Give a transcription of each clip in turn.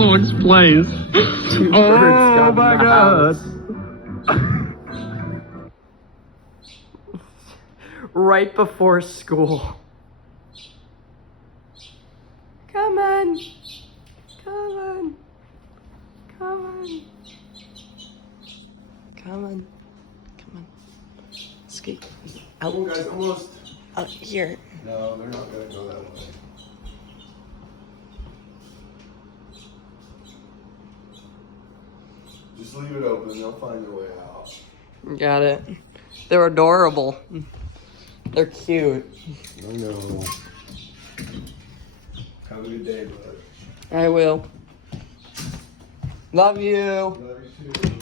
also explains. Oh my god. Right before school. Come on. Come on. Come on. Come on. Come on. Skate. Out. Come on, guys, almost. Out here. No, they're not gonna go that way. Just leave it open, they'll find their way out. Got it. They're adorable. They're cute. I know. Have a good day, bud. I will. Love you. Love you too.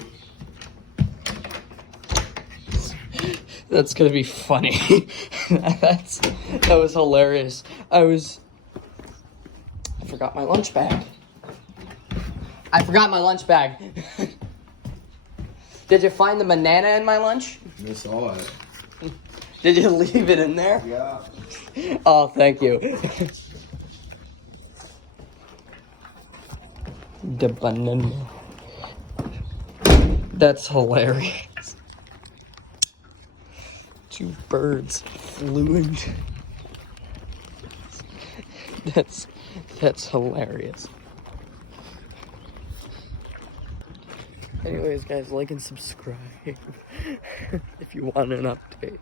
That's gonna be funny. That was hilarious. I forgot my lunch bag. I forgot my lunch bag. Did you find the banana in my lunch? I saw it. Did you leave it in there? Yeah. Oh, thank you. The banana. That's hilarious. Two birds flew. That's hilarious. Anyways, guys, like and subscribe if you want an update.